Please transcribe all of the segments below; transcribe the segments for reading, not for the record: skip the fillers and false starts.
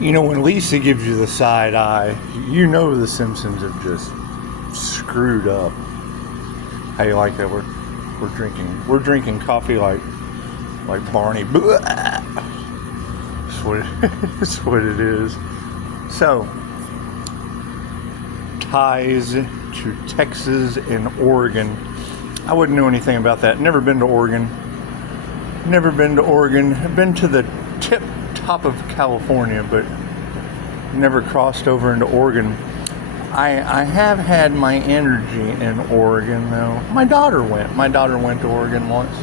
You know, when Lisa gives you the side eye, you know the Simpsons have just screwed up. How you like that? We're drinking coffee like Barney. That's what it is. So, ties to Texas and Oregon. I wouldn't know anything about that. Never been to Oregon. I've been to the top of California, but never crossed over into Oregon. I have had my energy in Oregon though. My daughter went to Oregon once.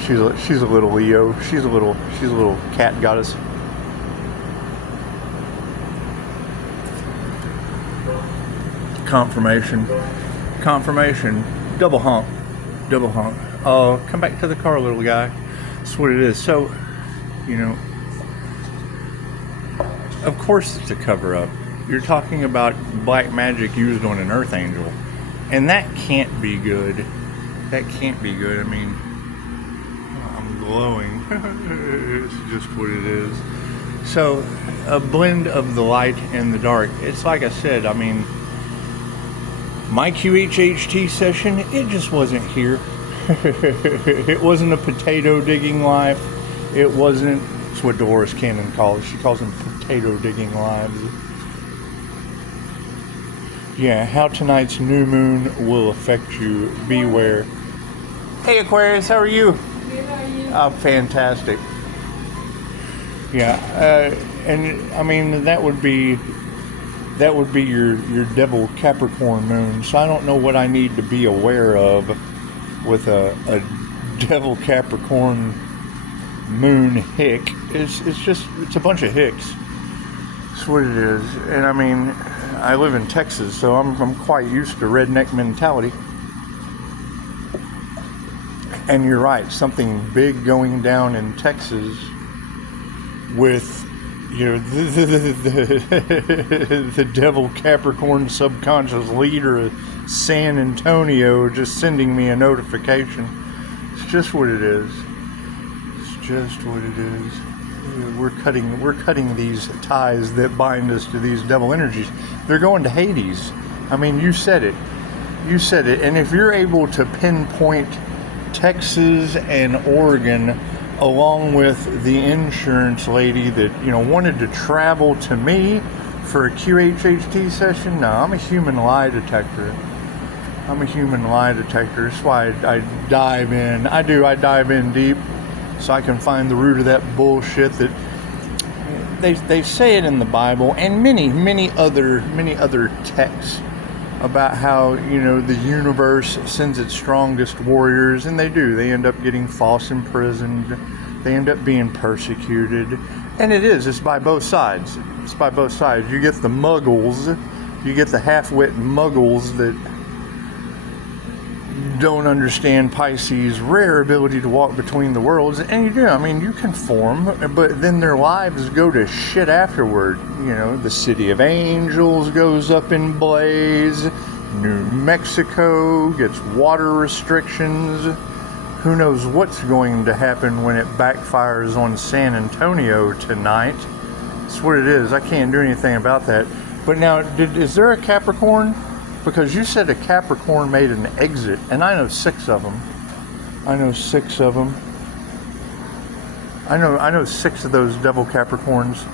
She's a little Leo. She's a little cat goddess. Confirmation. Double honk. Oh, come back to the car, little guy. That's what it is. So, you know, of course it's a cover-up. You're talking about black magic used on an earth angel. And that can't be good. I mean, I'm glowing. It's just what it is. So, a blend of the light and the dark. It's like I said, I mean, my QHHT session, it just wasn't here. It wasn't a potato digging life. It wasn't, it's what Dolores Cannon calls. She calls them potato digging lives. Yeah, how tonight's new moon will affect you. Beware. Hey Aquarius, how are you? Good, how are you? Oh, fantastic. Yeah, and I mean that would be your devil Capricorn moon. So I don't know what I need to be aware of with a devil Capricorn moon hick. It's a bunch of hicks. That's what it is. And I mean, I live in Texas, so I'm quite used to redneck mentality. And you're right, something big going down in Texas with, you know, the devil Capricorn subconscious leader of San Antonio just sending me a notification. It's just what it is. We're cutting these ties that bind us to these devil energies. They're going to Hades. I mean, you said it. And if you're able to pinpoint Texas and Oregon, along with the insurance lady that, you know, wanted to travel to me for a QHHT session, no, I'm a human lie detector. That's why I dive in. I dive in deep so I can find the root of that bullshit that they say it in the Bible and many other texts about how, you know, the universe sends its strongest warriors, and they do. They end up getting false imprisoned. They end up being persecuted. And it's by both sides. You get the muggles, you get the half-wit muggles that don't understand Pisces' rare ability to walk between the worlds, and you do. I mean, you conform, but then their lives go to shit afterward. You know, the City of Angels goes up in blaze. New Mexico gets water restrictions. Who knows what's going to happen when it backfires on San Antonio tonight. That's what it is. I can't do anything about that. But now, is there a Capricorn? Because you said a Capricorn made an exit, and I know 6 of them. I know 6 of those devil Capricorns.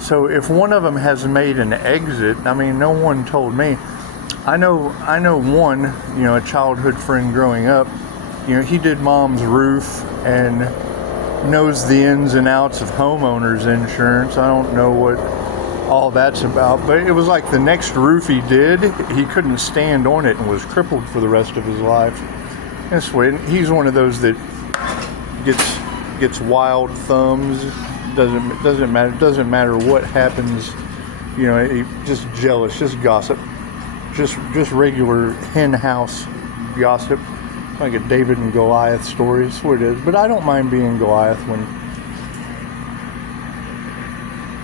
So if one of them has made an exit, I mean, no one told me. I know one, you know, a childhood friend growing up, you know, he did mom's roof and knows the ins and outs of homeowners insurance. I don't know what all that's about, but it was like the next roof he did, he couldn't stand on it and was crippled for the rest of his life. That's way. He's one of those that gets wild thumbs. Doesn't matter what happens. You know, just jealous, just gossip, just regular hen house gossip, like a David and Goliath story. That's what it is. But I don't mind being Goliath when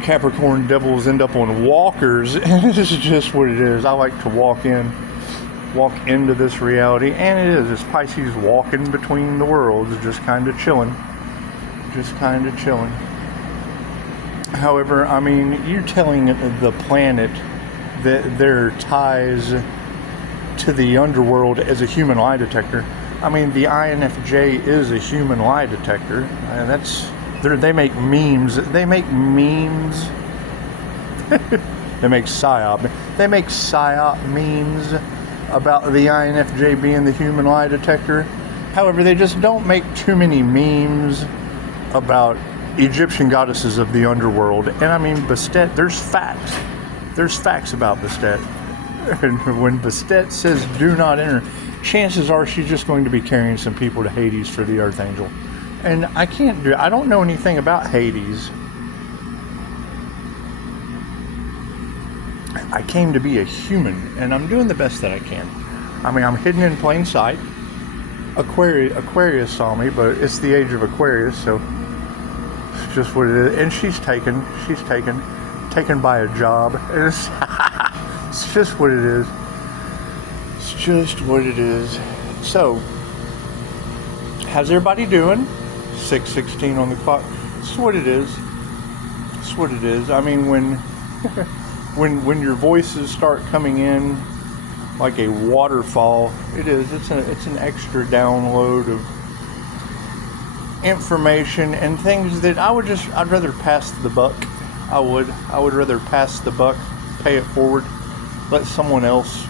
Capricorn devils end up on walkers. This is just what it is. I like to walk into this reality, and it is. It's Pisces walking between the worlds, just kind of chilling. However, I mean, you're telling the planet that there are ties to the underworld as a human lie detector. I mean, the INFJ is a human lie detector, and they make memes. They make memes. They make psyop. They make psyop memes about the INFJ being the human lie detector. However, they just don't make too many memes about Egyptian goddesses of the underworld. And I mean, Bastet, there's facts. There's facts about Bastet. And when Bastet says do not enter, chances are she's just going to be carrying some people to Hades for the Earth Angel. And I don't know anything about Hades. I came to be a human, and I'm doing the best that I can. I mean, I'm hidden in plain sight. Aquarius saw me, but it's the age of Aquarius, so it's just what it is. And she's taken by a job. It's just what it is. It's just what it is. So, how's everybody doing? 6:16 on the clock. It's what it is. It's what it is. I mean, when your voices start coming in like a waterfall, it's an extra download of information and things that I'd rather pass the buck. I would rather pass the buck, pay it forward, let someone else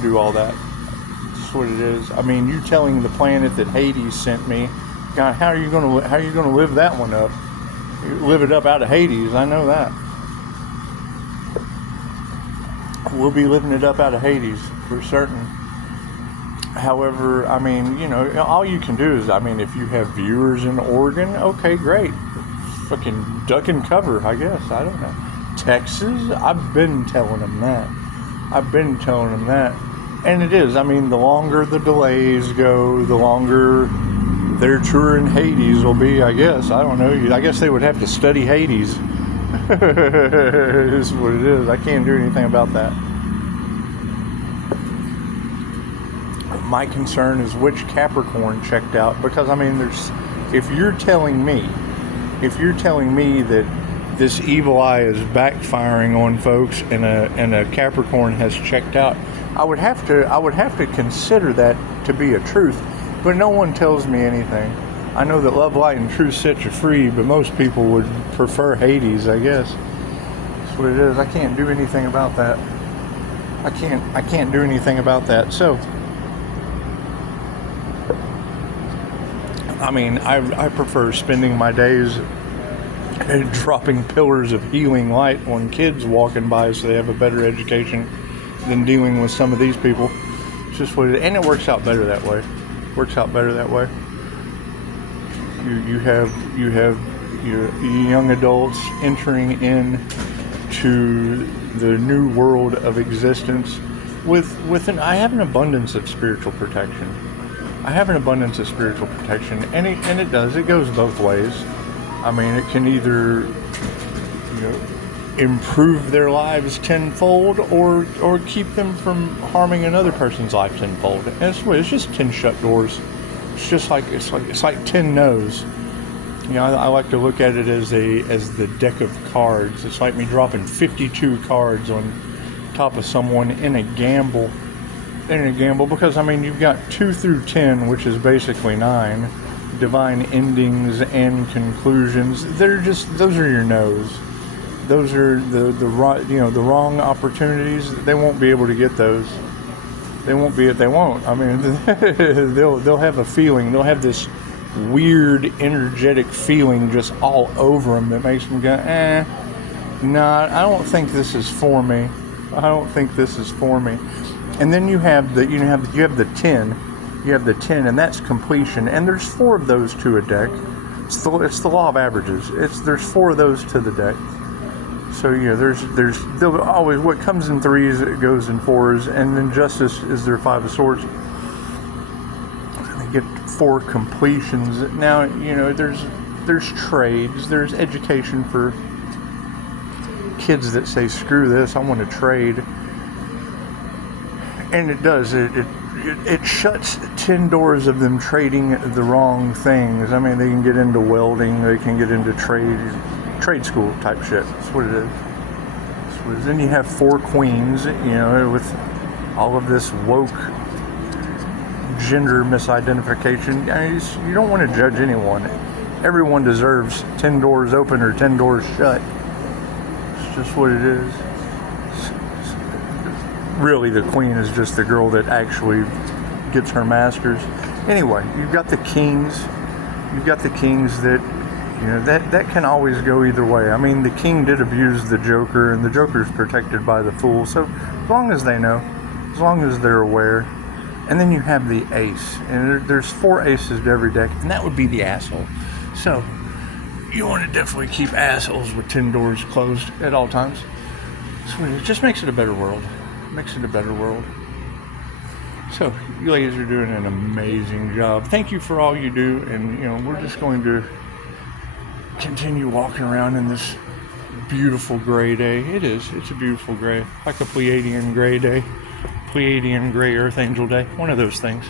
do all that. That's what it is. I mean, you telling the planet that Hades sent me, God, how are you gonna live that one up? You live it up out of Hades, I know that. We'll be living it up out of Hades for certain. However, I mean, all you can do is, I mean, if you have viewers in Oregon, okay, great. Fucking duck and cover, I guess. I don't know. Texas, I've been telling them that. And it is, I mean, the longer the delays go, the longer their tour in Hades will be, I guess. I don't know. I guess they would have to study Hades. Is what it is. I can't do anything about that. My concern is which Capricorn checked out, because I mean, if you're telling me that this evil eye is backfiring on folks and a Capricorn has checked out, I would have to consider that to be a truth, but no one tells me anything. I know that love, light, and truth set you free, but most people would prefer Hades, I guess. That's what it is. I can't do anything about that. I can't do anything about that. So, I mean, I prefer spending my days dropping pillars of healing light on kids walking by so they have a better education than dealing with some of these people. It's just what it is. And it works out better that way. You have your young adults entering into the new world of existence I have an abundance of spiritual protection. And it goes both ways. I mean, it can either improve their lives tenfold or keep them from harming another person's life tenfold. And it's just 10 shut doors. It's like 10 no's. I like to look at it as the deck of cards. It's like me dropping 52 cards on top of someone in a gamble. Because I mean, you've got 2 through 10, which is basically 9 divine endings and conclusions. Those are your no's. Those are the wrong opportunities. They won't be able to get those. They won't. I mean, they'll have a feeling. They'll have this weird, energetic feeling just all over them that makes them go, nah, I don't think this is for me. And then you have the 10. You have the 10, and that's completion. And there's 4 of those to a deck. It's the law of averages. There's 4 of those to the deck. So there'll always, what comes in 3s, it goes in 4s, and then justice is their 5 of swords. They get 4 completions. Now, there's trades, there's education for kids that say, screw this, I want to trade. And it does. It shuts 10 doors of them trading the wrong things. I mean, they can get into welding, they can get into trade, trade school type shit. That's what it is. That's what it is. Then you have 4 queens, with all of this woke gender misidentification. You don't want to judge anyone. Everyone deserves 10 doors open or 10 doors shut. It's just what it is. Really, the queen is just the girl that actually gets her master's. Anyway, you've got the kings. You've got the kings that, that can always go either way. I mean, the king did abuse the Joker, and the Joker's protected by the Fool. So as long as they know, as long as they're aware. And then you have the ace, and there's 4 aces to every deck, and that would be the asshole. So you want to definitely keep assholes with 10 doors closed at all times. So it just makes it a better world. Makes it a better world. So you ladies are doing an amazing job. Thank you for all you do, and we're just going to continue walking around in this beautiful gray day. It's a beautiful gray, like a Pleiadian gray day, Pleiadian gray Earth Angel day. One of those things.